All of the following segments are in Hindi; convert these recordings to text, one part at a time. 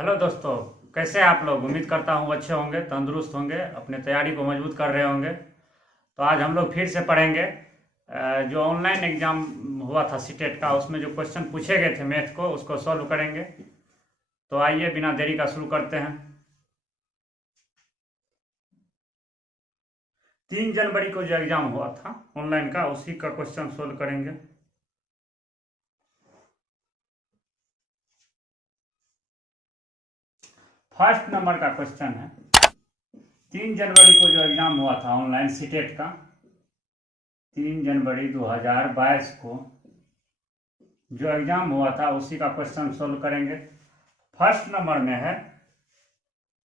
हेलो दोस्तों। कैसे हैं आप लोग? उम्मीद करता हूँ अच्छे होंगे, तंदुरुस्त होंगे, अपने तैयारी को मजबूत कर रहे होंगे। तो आज हम लोग फिर से पढ़ेंगे जो ऑनलाइन एग्जाम हुआ था सीटेट का, उसमें जो क्वेश्चन पूछे गए थे मैथ को, उसको सॉल्व करेंगे। तो आइए बिना देरी का शुरू करते हैं। 3 जनवरी को जो एग्जाम हुआ था ऑनलाइन का, उसी का क्वेश्चन सोल्व करेंगे। फर्स्ट नंबर का क्वेश्चन है। 3 जनवरी को जो एग्जाम हुआ था ऑनलाइन सीटेट का, 3 जनवरी 2022 को जो एग्जाम हुआ था उसी का क्वेश्चन सोल्व करेंगे। फर्स्ट नंबर में है,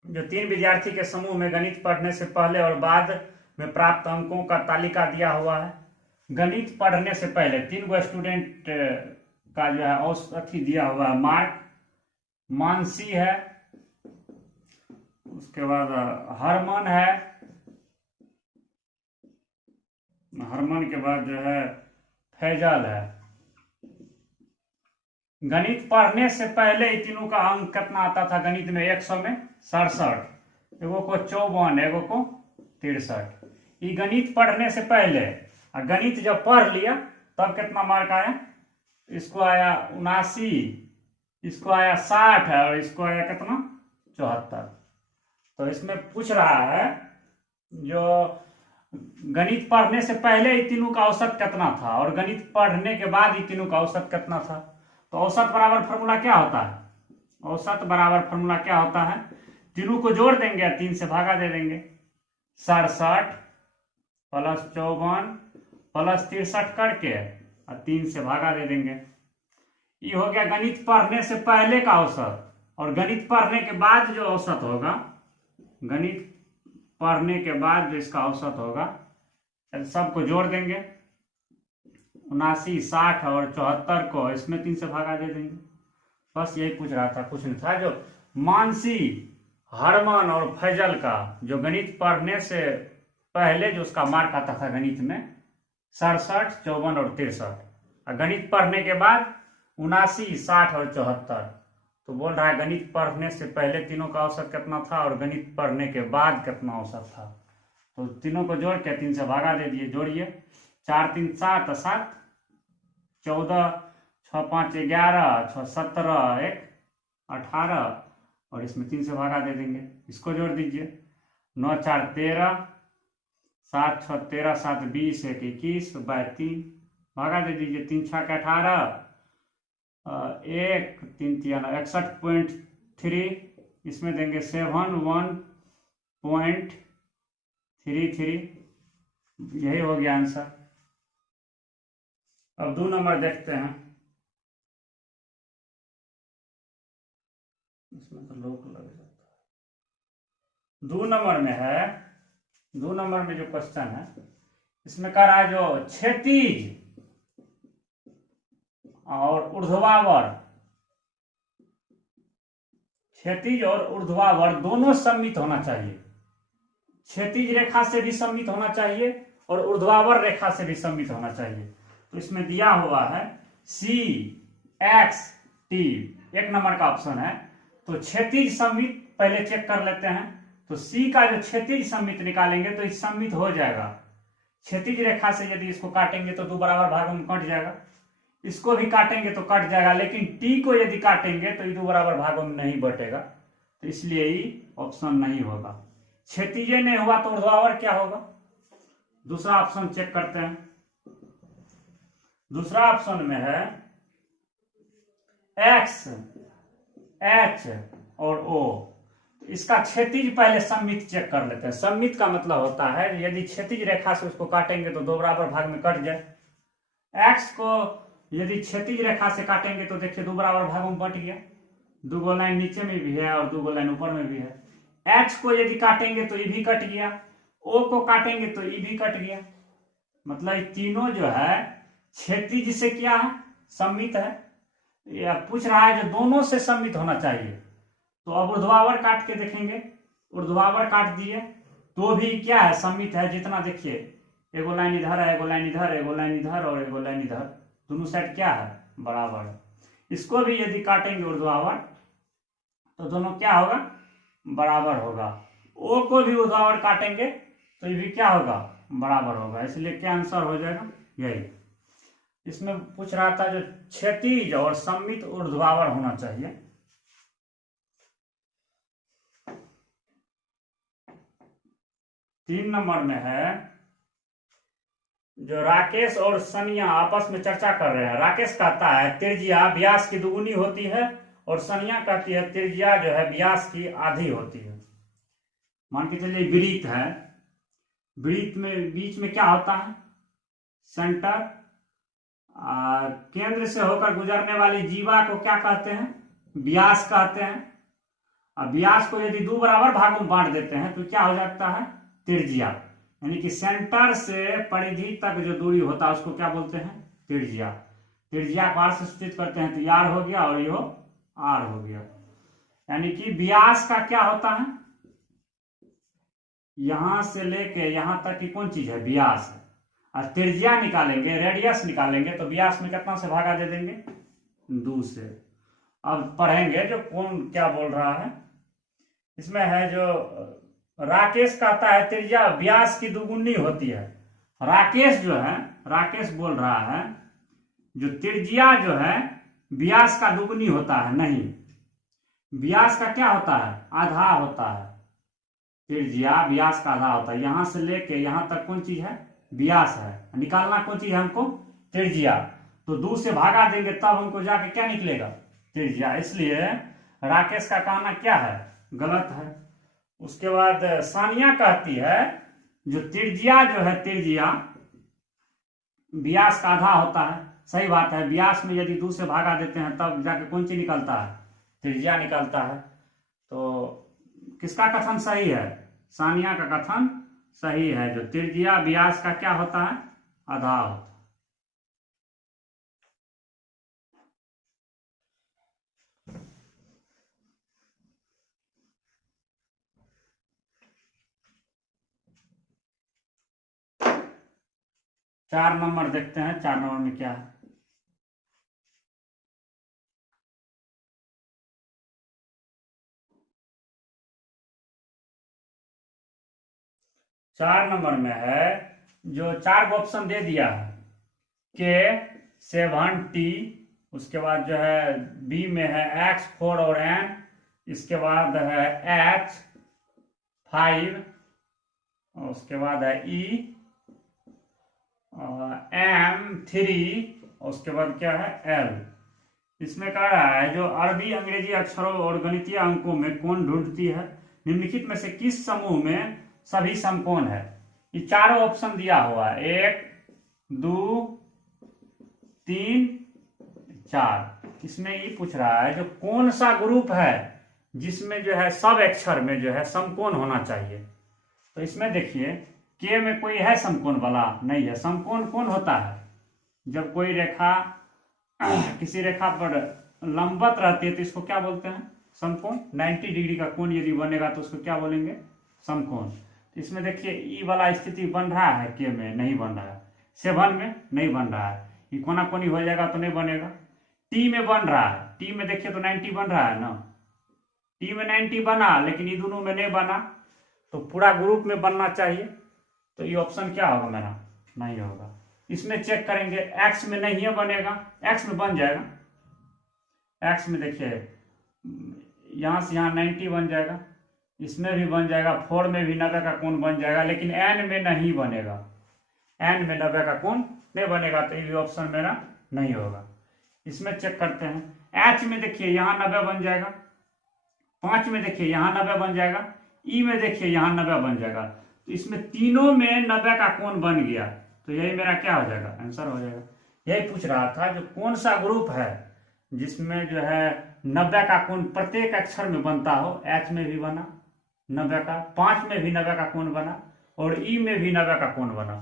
जो 3 विद्यार्थी के समूह में गणित पढ़ने से पहले और बाद में प्राप्त अंकों का तालिका दिया हुआ है। गणित पढ़ने से पहले 3 स्टूडेंट का जो है औसत दिया हुआ है मार्क। मानसी है, उसके बाद हरमन है, हरमन के बाद जो है फैजल है। गणित पढ़ने से पहले इन तीनों का अंक कितना आता था गणित में? 100 में 67, एगो को 54, एगो को 63। ये गणित पढ़ने से पहले। और गणित जब पढ़ लिया तब कितना मार्क आया? इसको आया 79, इसको आया 60 है, और इसको आया कितना? 74। तो इसमें पूछ रहा है जो गणित पढ़ने से पहले इन तीनों का औसत कितना था और गणित पढ़ने के बाद इन तीनों का औसत कितना था। तो औसत बराबर फॉर्मूला क्या होता है? औसत बराबर फॉर्मूला क्या होता है? तीनों को जोड़ देंगे, 3 से भागा दे देंगे। 67 प्लस 54 प्लस 63 करके और 3 से भागा दे देंगे। ये हो गया गणित पढ़ने से पहले का औसत। और गणित पढ़ने के बाद जो औसत होगा, गणित पढ़ने के बाद जो इसका औसत होगा, सबको जोड़ देंगे। 79, 60 और 74 को इसमें 3 से भागा दे देंगे। बस यही पूछ रहा था, कुछ नहीं था। जो मानसी, हरमन और फैजल का जो गणित पढ़ने से पहले जो उसका मार्क आता था गणित में 67, 54 और 63, और गणित पढ़ने के बाद 79, 60 और 74। तो बोल रहा है गणित पढ़ने से पहले तीनों का औसत कितना था और गणित पढ़ने के बाद कितना औसत था। तो तीनों को जोड़ के 3 से भागा दे दिए। जोड़िए, 4 3 7 7, 14 6 5 11, 6 17 1 18, और इसमें 3 से भागा दे देंगे। इसको जोड़ दीजिए, 9 4 13, 7 6 13, 7 20, 1 21, 3 भागा दे दीजिए। 3 6 18, 1 3 3 61.3, इसमें देंगे 71.33। यही हो गया आंसर। अब 2 नंबर देखते हैं। इसमें तो लोग लग जाता है। 2 नंबर में है, 2 नंबर में जो क्वेश्चन है, इसमें कह रहा है जो क्षैतिज और ऊर्ध्वाधर, क्षैतिज और ऊर्ध्वाधर दोनों सममित होना चाहिए। क्षैतिज रेखा से भी सममित होना चाहिए और ऊर्ध्वाधर रेखा से भी सममित होना चाहिए। तो इसमें दिया हुआ है CXT, 1 नंबर का ऑप्शन है। तो क्षैतिज सममित पहले चेक कर लेते हैं। तो C का जो क्षैतिज सममित निकालेंगे तो इस सममित हो जाएगा। क्षैतिज रेखा से यदि इसको काटेंगे तो 2 बराबर भागों में कट जाएगा। इसको भी काटेंगे तो कट जाएगा, लेकिन T को यदि काटेंगे तो ये 2 बराबर भागों में नहीं बटेगा। तो इसलिए ये ऑप्शन नहीं होगा। क्षैतिज नहीं हुआ तो ऊर्ध्वाधर क्या होगा? दूसरा ऑप्शन चेक करते हैं। दूसरा ऑप्शन में है X, H और O। तो इसका क्षैतिज पहले सममित चेक कर लेते हैं। सममित का मतलब होता है यदि क्षैतिज रेखा से उसको काटेंगे तो 2 बराबर भाग में कट जाए। X को यदि क्षैतिज रेखा से काटेंगे तो देखिए 2 बराबर भागों में बट गया। 2 लाइन नीचे में भी है और 2 लाइन ऊपर में भी है। H को यदि काटेंगे तो ये भी कट गया, O को काटेंगे तो ये भी कट गया। मतलब तीनों जो है क्षैतिज से क्या है? सममित है। यह पूछ रहा है जो दोनों से सममित होना चाहिए। तो अब ऊर्ध्वाधर काट के देखेंगे। ऊर्ध्वाधर काट दिए तो भी क्या है? सममित है। जितना देखिए, एगो लाइन इधर है, एगो लाइन इधर, एगो लाइन इधर और एगो लाइन इधर, दोनों साइड क्या है? बराबर है। इसको भी यदि काटेंगे ऊर्ध्वाधर तो दोनों क्या होगा, बराबर होगा। ओ को भी ऊर्ध्वाधर काटेंगे तो ये भी क्या होगा, बराबर होगा। इसलिए क्या आंसर हो जाएगा, यही। इसमें पूछ रहा था जो क्षैतिज और सममित ऊर्ध्वाधर होना चाहिए। तीन नंबर में है, जो राकेश और सनिया आपस में चर्चा कर रहे हैं। राकेश कहता है त्रिज्या व्यास की दुगुनी होती है, और सनिया कहती है त्रिज्या जो है व्यास की आधी होती है। मान के चलिए वृत्त है, वृत्त में बीच में क्या होता है, सेंटर। केंद्र से होकर गुजरने वाली जीवा को क्या कहते हैं, व्यास कहते हैं। अब व्यास को यदि दो बराबर भागों में बांट देते हैं तो क्या हो जाता है, त्रिज्या। यानी कि सेंटर से परिधि तक जो दूरी होता है उसको क्या बोलते हैं, त्रिज्या। त्रिज्या को आर से सूचित करते हैं, तो ये आर हो गया और ये आर हो गया। यानी कि व्यास का क्या होता है, यहां से लेके यहां तक की कौन चीज है, व्यास है। और त्रिज्या निकालेंगे, रेडियस निकालेंगे, तो व्यास में कितना से भागा दे देंगे, 2 से। अब पढ़ेंगे जो कौन क्या बोल रहा है। इसमें है जो राकेश कहता है त्रिज्या व्यास की दुगुनी होती है। राकेश जो है, राकेश बोल रहा है जो त्रिज्या जो है व्यास का दुगुनी होता है, नहीं, व्यास का क्या होता है, आधा होता है। त्रिज्या व्यास का आधा होता है। यहां से लेके यहां तक कौन चीज है, व्यास है। निकालना कौन चीज है हमको, त्रिज्या। तो 2 से भागा देंगे तब हमको जाके क्या निकलेगा, त्रिज्या। इसलिए राकेश का कहना क्या है, गलत है। उसके बाद सानिया कहती है जो त्रिज्या जो है, त्रिज्या व्यास का आधा होता है। सही बात है, व्यास में यदि 2 से भागा देते हैं तब जाके कौन चीज निकलता है, त्रिज्या निकलता है। तो किसका कथन सही है, सानिया का कथन सही है, जो त्रिज्या व्यास का क्या होता है, आधा होता है। 4 नंबर देखते हैं, 4 नंबर में क्या है। चार नंबर में है जो 4 ऑप्शन दे दिया है, के 7T, उसके बाद जो है बी में है X4 और N, इसके बाद है H5, और उसके बाद है M3, और उसके बाद क्या है L। इसमें कह रहा है जो अरबी अंग्रेजी अक्षरों और गणितीय अंकों में कोण ढूंढती है, निम्नलिखित में से किस समूह में सभी समकोण है। ये चारों ऑप्शन दिया हुआ है, 1 2 3 4। इसमें ये पूछ रहा है जो कौन सा ग्रुप है जिसमें जो है सब अक्षर में जो है समकोण होना चाहिए। तो इसमें देखिए के में कोई है समकोण वाला, नहीं है। समकोण कौन होता है, जब कोई रेखा किसी रेखा पर लंबवत रहती है तो इसको क्या बोलते हैं, समकोण। 90 डिग्री का कोण यदि बनेगा तो उसको क्या बोलेंगे, समकोण। तो इसमें देखिए ई वाला स्थिति बन रहा है, के में नहीं बन रहा है, 7 में नहीं बन रहा है, ये कोना कोनी हो जाएगा तो नहीं बनेगा। टी में बन रहा है, टी में देखिए तो 90 बन रहा है ना, टी में 90 बना, लेकिन ये दोनों में नहीं बना, तो पूरा ग्रुप में बनना चाहिए। तो ये ऑप्शन क्या होगा मेरा, नहीं होगा। इसमें चेक करेंगे, एक्स में नहीं है बनेगा, एक्स में बन जाएगा। एक्स में देखिए यहां से यहां 90 बन जाएगा, इसमें भी बन जाएगा, 4 में भी 90 का कोण बन जाएगा, लेकिन एन में नहीं बनेगा, एन में 90 का कोण नहीं बनेगा, तो ये ऑप्शन मेरा नहीं होगा। इसमें चेक करते हैं, एच में देखिए यहाँ 90 बन जाएगा, 5 में देखिए यहाँ 90 बन जाएगा, ई में देखिए यहाँ 90 बन जाएगा। तो इसमें तीनों में 90 का कोण बन गया, तो यही मेरा क्या हो जाएगा, आंसर हो जाएगा। यही पूछ रहा था जो कौन सा ग्रुप है जिसमें जो है 90 का कोण प्रत्येक अक्षर में बनता हो। एच में भी बना 90 का, 5 में भी 90 का कोण बना, और ई में भी 90 का कोण बना,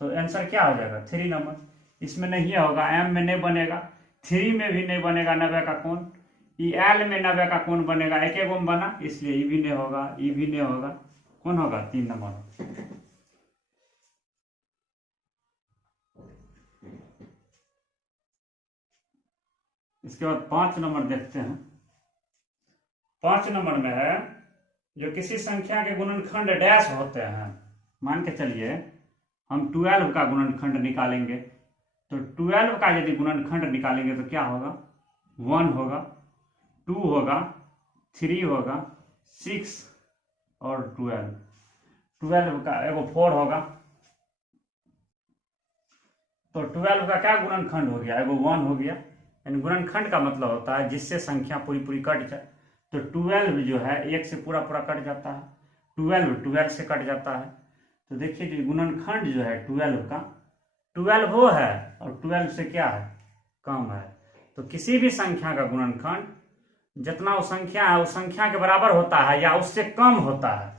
तो आंसर क्या हो जाएगा, 3 नंबर। इसमें नहीं होगा, एम में नहीं बनेगा, 3 में भी नहीं बनेगा 90 का कोण, ई एल में 90 का कोण बनेगा, एक एक में बना, इसलिए ई भी नहीं होगा, ई भी नहीं होगा। कौन होगा, 3 नंबर। इसके बाद 5 नंबर देखते हैं। 5 नंबर में है जो किसी संख्या के गुणनखंड डैश होते हैं। मान के चलिए हम 12 का गुणनखंड निकालेंगे, तो 12 का यदि गुणनखंड निकालेंगे तो क्या होगा? 1 होगा, 2 होगा, 3 होगा, 6 और 12 का एगो 4 होगा। तो 12 का क्या गुणनखंड हो गया? एगो 1 हो गया। यानी गुणनखंड का मतलब होता है जिससे संख्या पूरी पूरी कट जाए। तो 12 जो है 1 से पूरा पूरा कट जाता है, 12 से कट जाता है। तो देखिए जो गुणनखंड जो है 12 का, 12 वो है और 12 से क्या है? कम है। तो किसी भी संख्या का गुणनखंड जितना वो संख्या है उस संख्या के बराबर होता है या उससे कम होता है।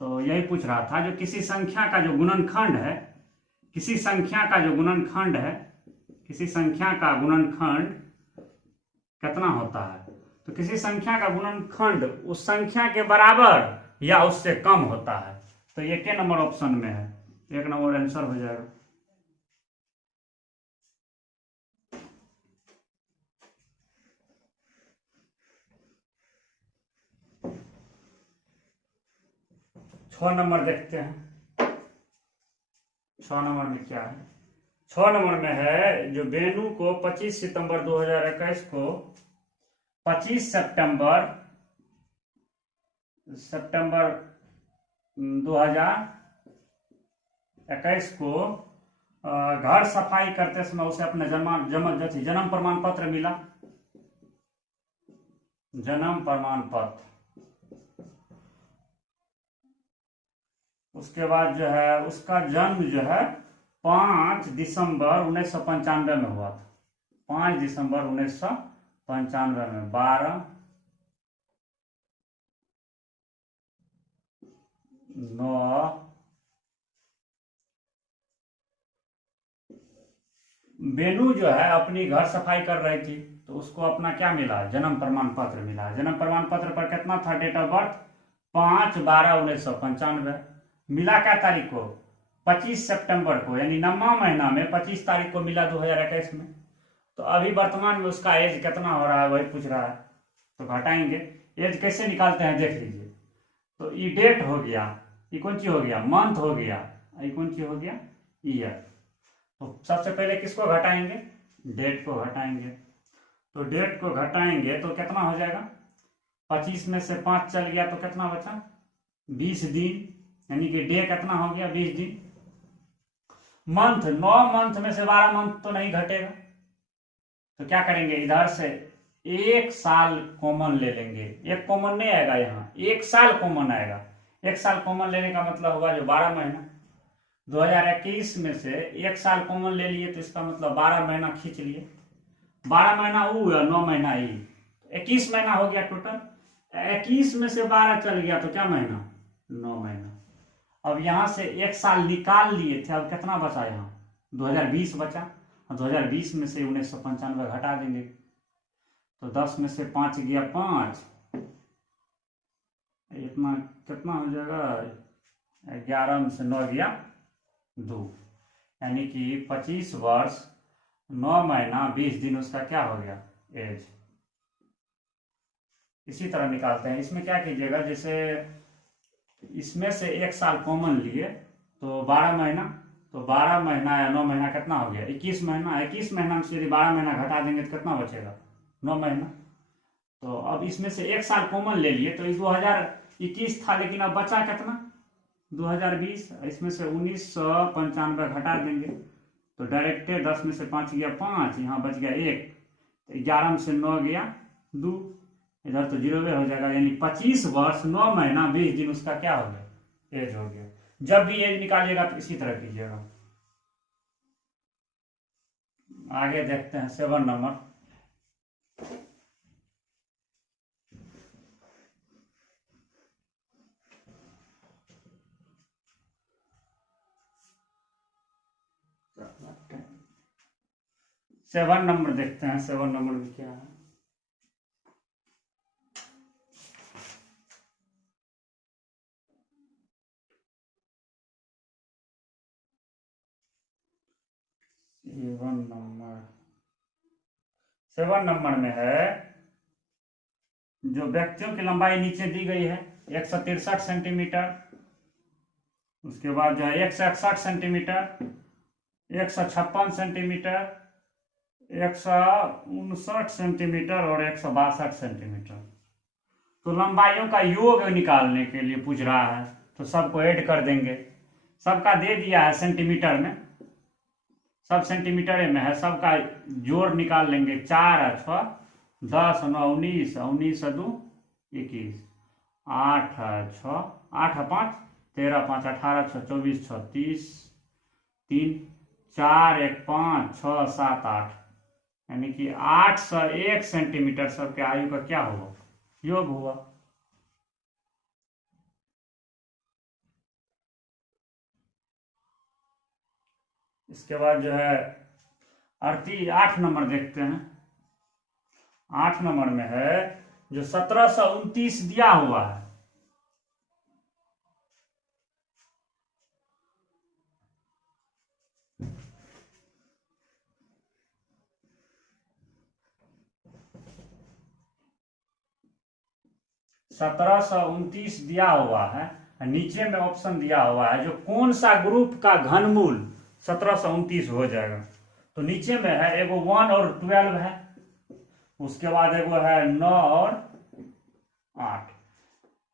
तो यही पूछ रहा था, जो किसी संख्या का जो गुणनखंड है, किसी संख्या का जो गुणनखंड है, किसी संख्या का गुणनखंड कितना होता है? तो किसी संख्या का गुणनखंड उस संख्या के बराबर या उससे कम होता है। तो ये के नंबर ऑप्शन में है, 1 नंबर आंसर हो जाएगा। छह नंबर देखते हैं, 6 नंबर में क्या है? 6 नंबर में है जो बेनू को 25 सितंबर 2021 को 25 सितंबर 2021 को घर सफाई करते समय उसे अपने जन्म प्रमाण पत्र मिला, जन्म प्रमाण पत्र। उसके बाद जो है उसका जन्म जो है 5 दिसंबर 1995 में हुआ था। 5 दिसंबर 1995 में 12/9। बेनू जो है अपनी घर सफाई कर रही थी तो उसको अपना क्या मिला? जन्म प्रमाण पत्र मिला। जन्म प्रमाण पत्र पर कितना था डेट ऑफ बर्थ? 5/12/1995। मिला क्या तारीख को? 25 सितंबर को, यानी 9वां महीना में 25 तारीख को मिला 2021 में। तो अभी वर्तमान में उसका एज कितना हो रहा है वही पूछ रहा है। तो घटाएंगे, एज कैसे निकालते हैं देख लीजिए। तो ये डेट हो गया, ये कौन सी हो गया? मंथ हो गया, ये कौन सी हो गया? ईयर। तो सबसे पहले किसको घटाएंगे? डेट को घटाएंगे। तो डेट को घटाएंगे तो कितना हो जाएगा? 25 में से 5 चल गया तो कितना बचा? 20 दिन, यानी कि डे कितना हो गया? 20 दिन। मंथ, 9 मंथ में से 12 मंथ तो नहीं घटेगा, तो क्या करेंगे? इधर से 1 साल कॉमन ले लेंगे। एक कॉमन नहीं आएगा यहाँ, 1 साल कॉमन आएगा। 1 साल कॉमन लेने का मतलब होगा जो 12 महीना। 2021 में से 1 साल कॉमन ले लिए तो इसका मतलब 12 महीना खींच लिए। 12 महीना ऊ या 9 महीना ई, 21 महीना हो गया टोटल। 21 में से 12 चल गया तो क्या महीना? 9 महीना। अब यहां से 1 साल निकाल लिए थे, अब कितना बचा? यहाँ 2020 बचा। 2020 में से 1995 घटा देंगे तो 10 में से 5 गया 5, इतना कितना हो जाएगा? 11 में से 9 गया 2, यानी कि 25 वर्ष 9 महीना 20 दिन उसका क्या हो गया? एज। इसी तरह निकालते हैं। इसमें क्या कीजिएगा, जैसे इसमें से 1 साल कॉमन लिए तो 12 महीना, तो 12 महीना या 9 महीना कितना हो गया? 21 महीना। 21 महीना में से यदि 12 महीना घटा देंगे तो कितना बचेगा? 9 महीना। तो अब इसमें से 1 साल कॉमन ले लिए तो इस 2021 था, लेकिन अब बचा कितना? 2020। इसमें से 1995 घटा देंगे तो डायरेक्ट 10 में से 5 गया 5, यहाँ बच गया 1, तो 11 में से 9 गया 2, इधर तो 0 हो जाएगा। यानी 25 वर्ष 9 महीना 20 दिन उसका क्या हो गया? एज हो गया। जब भी एज निकालिएगा तो इसी तरह कीजिएगा। आगे देखते हैं 7 नंबर। सेवन नंबर देखते हैं, 7 नंबर में क्या है? सेवन नंबर में है जो व्यक्तियों की लंबाई नीचे दी गई है 163 सेंटीमीटर, उसके बाद जो है 161 सेंटीमीटर, 156 सेंटीमीटर, 159 सेंटीमीटर और 162 सेंटीमीटर। तो लंबाइयों का योग निकालने के लिए पूछ रहा है, तो सबको ऐड कर देंगे। सबका दे दिया है सेंटीमीटर में, सब सेंटीमीटर में है, सबका जोड़ निकाल लेंगे। 4 है 6, 10 9 19, 19 2 21, 8 है 6, 8 है 5, 13 5 18 6 24 6 30, 3 4 1 5 6 7 8, यानी कि 801 सेंटीमीटर सबके आयु का क्या हुआ, योग हुआ। इसके बाद जो है 8 नंबर देखते हैं। 8 नंबर में है जो 1729 दिया हुआ है। (1729) दिया हुआ है, नीचे में ऑप्शन दिया हुआ है जो कौन सा ग्रुप का घनमूल 1729 हो जाएगा। तो नीचे में है एगो 1 और 12 है, उसके बाद एगो है 9 और 8।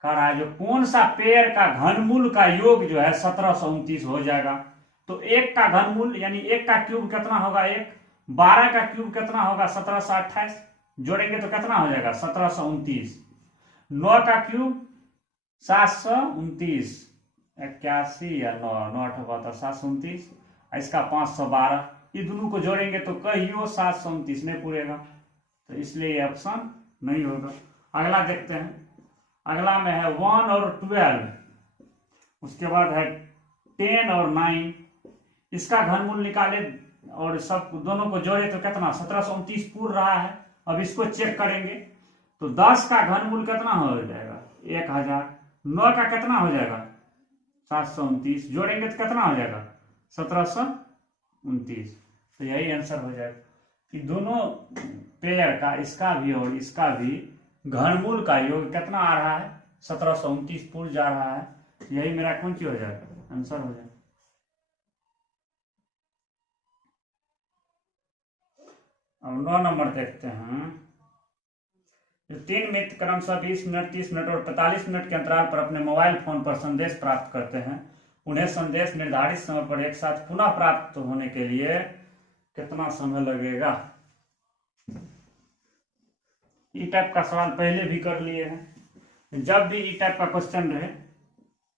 कह रहा है जो कौन सा पेड़ का घनमूल का योग जो है 1729 हो जाएगा। तो एक का घनमूल यानी एक का क्यूब कितना होगा, 1। 12 का क्यूब कितना होगा, 1728। जोड़ेंगे तो कितना हो जाएगा, 1729। 9 का क्यूब 729, 81 या 9 9 8 729, इसका 512। ये दोनों को जोड़ेंगे तो कहियो 729 नहीं पूरेगा, तो इसलिए ये ऑप्शन नहीं होगा। अगला देखते हैं। अगला में है 1 और 12, उसके बाद है 10 और 9। इसका घनमूल निकाले और सब दोनों को जोड़े तो कितना, 1729 पूर रहा है। अब इसको चेक करेंगे तो 10 का घनमूल कितना हो जाएगा, 1000। 9 का कितना हो जाएगा, 729। जोड़ेंगे तो कितना हो जाएगा, 1729। तो यही आंसर हो जाएगा कि दोनों पेयर का, इसका भी और इसका भी घनमूल का योग कितना आ रहा है, 1729 पूर जा रहा है। यही मेरा कौन सी हो जाएगा, आंसर हो जाएगा। अब 9 नंबर देखते हैं। जो 3 मित्र क्रमशः 20 मिनट, 30 मिनट और 45 मिनट के अंतराल पर अपने मोबाइल फोन पर संदेश प्राप्त करते हैं, उन्हें संदेश निर्धारित समय पर एक साथ पुनः प्राप्त होने के लिए कितना समय लगेगा। ई टाइप का सवाल पहले भी कर लिए हैं। जब भी ई टाइप का क्वेश्चन रहे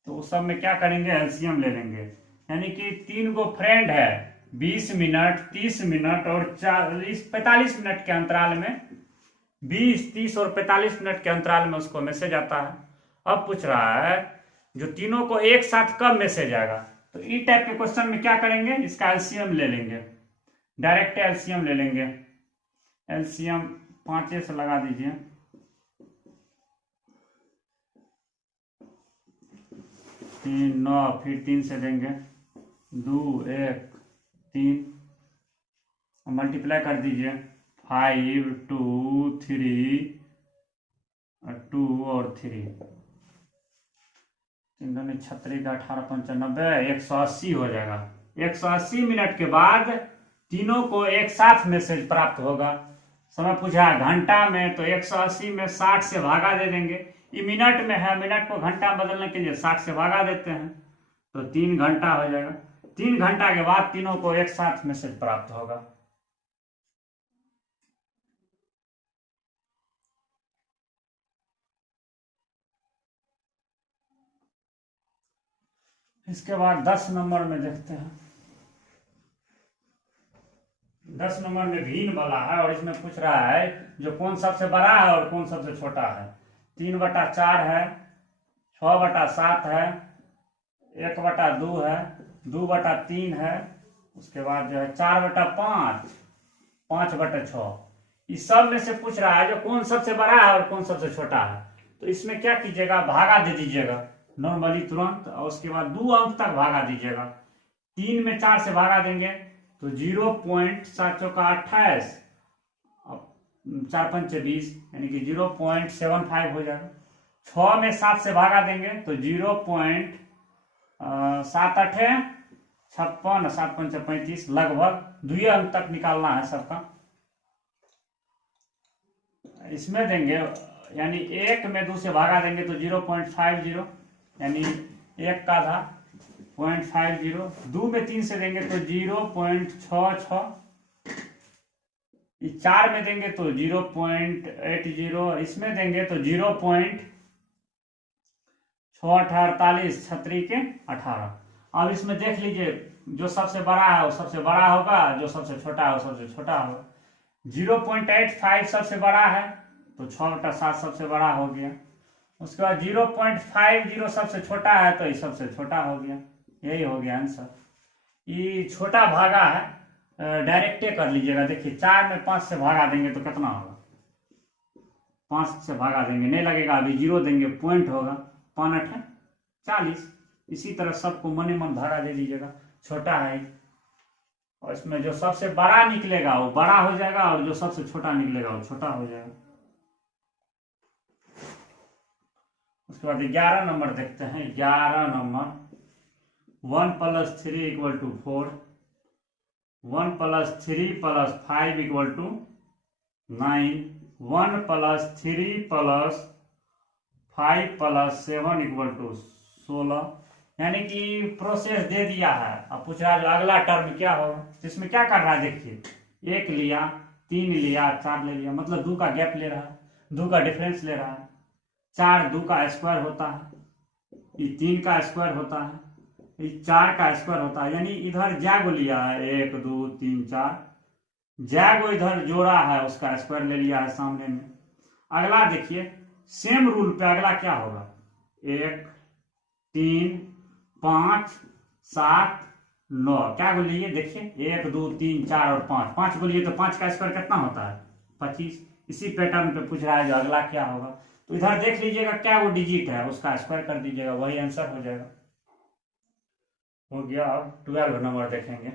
तो उस सब में क्या करेंगे, एलसीएम ले लेंगे। यानी कि 3 गो फ्रेंड है, 20 मिनट, 30 मिनट और 45 मिनट के अंतराल में, 20, 30 और 45 मिनट के अंतराल में उसको मैसेज आता है। अब पूछ रहा है जो तीनों को एक साथ कब मैसेज आएगा। तो ई टाइप के क्वेश्चन में क्या करेंगे, इसका एलसीएम ले लेंगे, डायरेक्ट एलसीएम ले लेंगे। एलसीएम 5 से लगा दीजिए, 3 9, फिर 3 से देंगे, 2 1 3, मल्टीप्लाई कर दीजिए, 5 2 3 2 और 3, 3 36 18 95, 180 हो जाएगा। 180 मिनट के बाद तीनों को एक साथ मैसेज प्राप्त होगा। समय पूछा घंटा में, तो 180 में 60 से भागा दे देंगे। ये मिनट में है, मिनट को घंटा बदलने के लिए 60 से भागा देते हैं, तो 3 घंटा हो जाएगा। 3 घंटा के बाद तीनों को एक साथ मैसेज प्राप्त होगा। इसके बाद 10 नंबर में देखते हैं। 10 नंबर में भीन वाला है और इसमें पूछ रहा है जो कौन सबसे बड़ा है और कौन सबसे छोटा है। 3/4 है, 6/7 है, 1/2 है, 2/3 है, उसके बाद जो है 4/5, 5/6। इस सब में से पूछ रहा है जो कौन सबसे बड़ा है और कौन सबसे छोटा है। तो इसमें क्या कीजिएगा, भागा दे दीजिएगा नॉर्मली तुरंत, और उसके बाद 2 अंक तक भागा दीजिएगा। 3 में 4 से भागा देंगे तो 0.7 × 28, 4 पंचे 20 यानी कि 0.75 हो जाएगा। 6 में 7 से भागा देंगे तो 0.78 56, 7 पंचे 35, लगभग 2 अंक तक निकालना है सबका। इसमें देंगे यानी 1 में 2 से भागा देंगे तो 0.50 यानी 1 का आधा 0.50। 2 में 3 से देंगे तो 0.66। 4 में देंगे तो 0.80। इसमें देंगे तो 0.648, 36 के 18। अब इसमें देख लीजिए जो सबसे बड़ा है वो सबसे बड़ा होगा, जो सबसे छोटा है वो सबसे छोटा होगा। 0.85 सबसे बड़ा है तो 6/7 सबसे बड़ा हो गया। उसके बाद 0.50 सबसे छोटा है तो ये सबसे छोटा हो गया। यही हो गया आंसर। ये छोटा भागा है, डायरेक्टे कर लीजिएगा। देखिए 4 में 5 से भागा देंगे तो कितना होगा, 5 से भागा देंगे नहीं लगेगा, अभी 0 देंगे पॉइंट होगा, 5×8 40। इसी तरह सबको मने मन भागा दे दीजिएगा, छोटा है और इसमें जो सबसे बड़ा निकलेगा वो बड़ा हो जाएगा और जो सबसे छोटा निकलेगा वो छोटा हो जाएगा। उसके बाद 11 नंबर देखते हैं। 11 नंबर 1 + 3 = 4, 1 + 3 + 5 = 9, 1 + 3 + 5 + 7 = 16। यानी कि प्रोसेस दे दिया है। अब पूछ रहा है जो अगला टर्म क्या होगा, इसमें क्या कर रहा है देखिए, 1 लिया, 3 लिया, 4 ले लिया, मतलब 2 का गैप ले रहा है, 2 का डिफरेंस ले रहा है। 4 2 का स्क्वायर होता है, ये 3 का स्क्वायर होता है, ये 4 का स्क्वायर होता है। यानी इधर जैगो लिया है, 1 2 3 4, जैगो इधर जोड़ा है उसका स्क्वायर ले लिया है सामने में। अगला देखिए सेम रूल पे अगला क्या होगा, 1 3 5 7 9, क्या बोलिए देखिए 1 2 3 4 और 5, 5 बोलिए तो 5 का स्क्वायर कितना होता है 25। इसी पैटर्न पे पूछ रहा है जो अगला क्या होगा, तो इधर देख लीजिएगा क्या वो डिजिट है उसका स्क्वायर कर दीजिएगा, वही आंसर हो जाएगा। हो गया। अब 12 नंबर देखेंगे।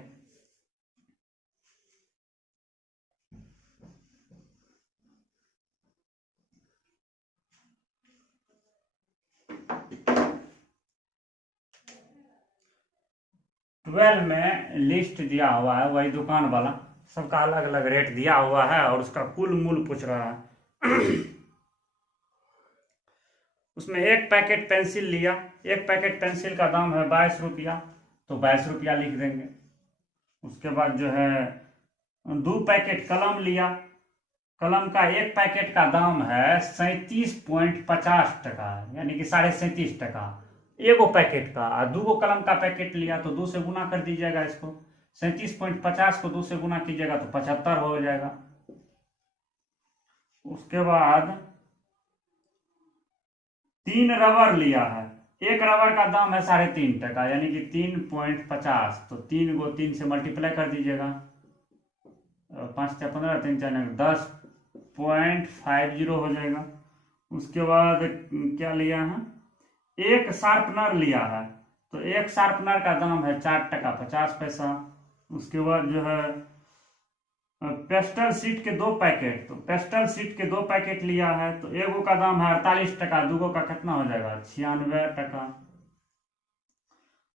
ट्वेल्व में लिस्ट दिया हुआ है, वही दुकान वाला, सबका अलग अलग रेट दिया हुआ है और उसका कुल मूल पूछ रहा है। उसमें एक पैकेट पेंसिल लिया, एक पैकेट पेंसिल का दाम है 22 रुपया, तो 22 रुपया लिख देंगे। उसके बाद जो है 2 पैकेट कलम लिया, कलम का एक पैकेट का दाम है 37.50 टका, यानी कि 37.5 टका एगो पैकेट का। और 2 कलम का पैकेट लिया तो 2 से गुना कर दीजिएगा इसको, 37.50 को 2 से गुना कीजिएगा तो 75 हो जाएगा। उसके बाद 3 रबर लिया है, एक रबर का दाम है 3.5 टका, यानी कि 3.50, तो 3 को 3 से मल्टीप्लाई कर दीजिएगा, 5 × 15 3 × 10.50 हो जाएगा। उसके बाद क्या लिया है, एक शार्पनर लिया है, तो एक शार्पनर का दाम है 4 टका 50 पैसा। उसके बाद जो है पेस्टल शीट के 2 पैकेट, तो पेस्टल शीट के 2 पैकेट लिया है, तो एगो का दाम है 48 टका, दूगो का कितना हो जाएगा 96 टका।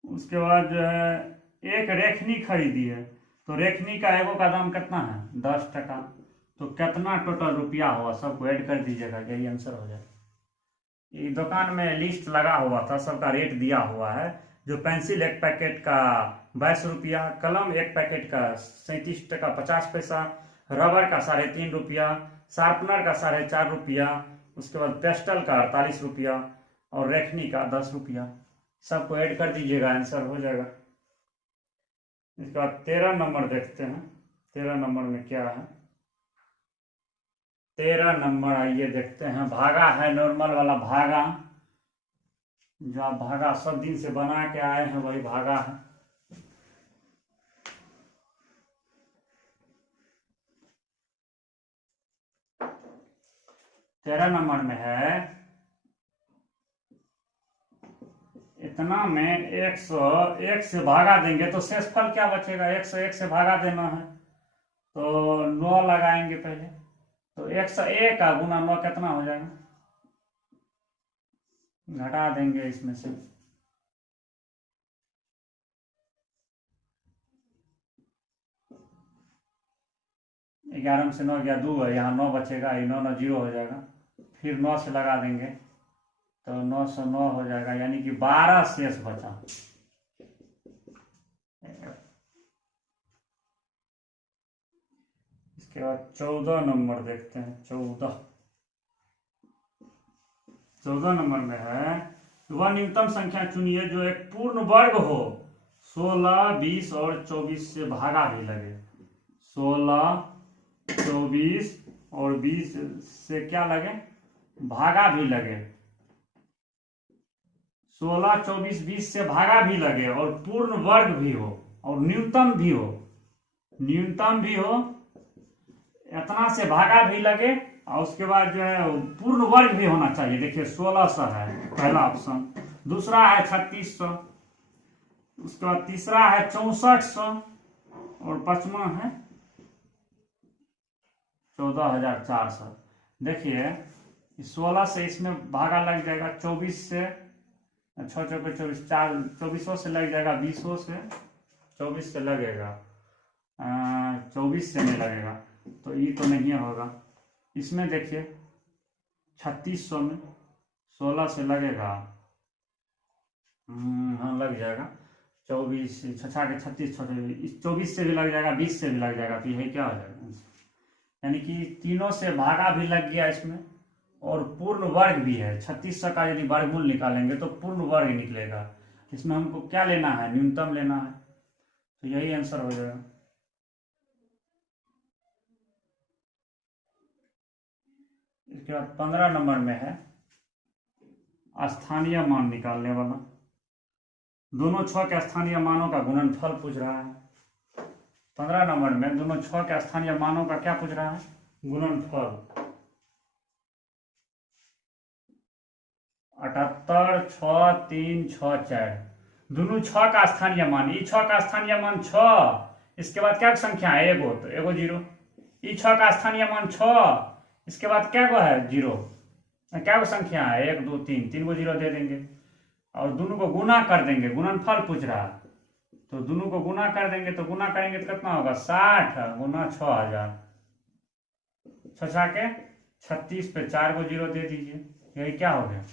उसके बाद जो है एक रेखनी खरीदी है, तो रेखनी का एगो का दाम कितना है 10 टका, तो कितना टोटल रुपया हुआ सबको ऐड कर दीजिएगा, यही आंसर हो जाएगा। ये दुकान में लिस्ट लगा हुआ था, सबका रेट दिया हुआ है। जो पेंसिल एक पैकेट का 22 रुपया, कलम एक पैकेट का 37 टका 50 पैसा, रबर का 3.5 रुपया, शार्पनर का 4.5 रुपया, उसके बाद पेस्टल का 48 रुपया और रेखनी का 10 रुपया, सबको ऐड कर दीजिएगा, आंसर हो जाएगा। इसके बाद 13 नंबर देखते हैं। 13 नंबर में क्या है, 13 नंबर आइए देखते हैं। भागा है नॉर्मल वाला भागा, जो आप भागा सब दिन से बना के आए हैं वही भागा है। तेरह नंबर में है, इतना में 101 से भागा देंगे तो शेषफल क्या बचेगा, 101 से भागा देना है तो 9 लगाएंगे पहले, तो 101 का गुना 9 कितना हो जाएगा, घटा देंगे इसमें से, ग्यारह में से 9 गया 2 है, यहाँ 9 बचेगा, ये 9 9 0 हो जाएगा, फिर 9 से लगा देंगे तो 909 हो जाएगा, यानी कि 12 शेष बचा। इसके बाद 14 नंबर देखते हैं। 14 नंबर में है, वह न्यूनतम संख्या चुनिए जो एक पूर्ण वर्ग हो, 16, 20 और 24 से भागा भी लगे। 16, 24 और 20 से क्या लगे, भागा भी लगे। 16, 24, 20 से भागा भी लगे और पूर्ण वर्ग भी हो और न्यूनतम भी हो, इतना से भागा भी लगे और उसके बाद जो है पूर्ण वर्ग भी होना चाहिए। देखिए 1600 है पहला ऑप्शन, दूसरा है 3600, उसके बाद तीसरा है 6400 और पांचवा है 14400। देखिए 16 से इसमें भागा लग जाएगा, 24 से 6 चौके 24, 4 24 से लग जाएगा, 20 से 24 से लगेगा, 24 से नहीं लगेगा तो ये तो नहीं होगा। इसमें देखिए 3600 में 16 से लगेगा, हाँ लग जाएगा, 24 छछा के 36 24 से भी लग जाएगा, 20 से भी लग जाएगा, तो यही क्या हो जाएगा, यानी कि तीनों से भागा भी लग गया इसमें और पूर्ण वर्ग भी है। 3600 का यदि वर्गमूल निकालेंगे तो पूर्ण वर्ग निकलेगा। इसमें हमको क्या लेना है, न्यूनतम लेना है, तो यही आंसर हो जाएगा। इसके बाद 15 नंबर में है स्थानीय मान निकालने वाला। दोनों छह के स्थानीय मानों का गुणनफल पूछ रहा है। 15 नंबर में दोनों छह के स्थानीय मानों का क्या पूछ रहा है, गुणनफल। 78, 6, 3, 6, 4, दोनों छह का स्थानीय मान, ई छह का स्थानीय मान 6, इसके बाद क्या संख्या है, एगो, तो एगो 0। ई छह का स्थानीय मान 6, इसके बाद क्या गो है, 0। क्या गो संख्या है, 1, 2, 3, 3 गो 0 दे देंगे और दोनों को गुना कर देंगे, गुणनफल पूछ रहा है तो दोनों को गुना कर देंगे, तो गुना करेंगे तो कितना होगा, 60 गुना 6000, 6 के 36 पे 4 गो 0 दे दीजिए, यही क्या हो गया,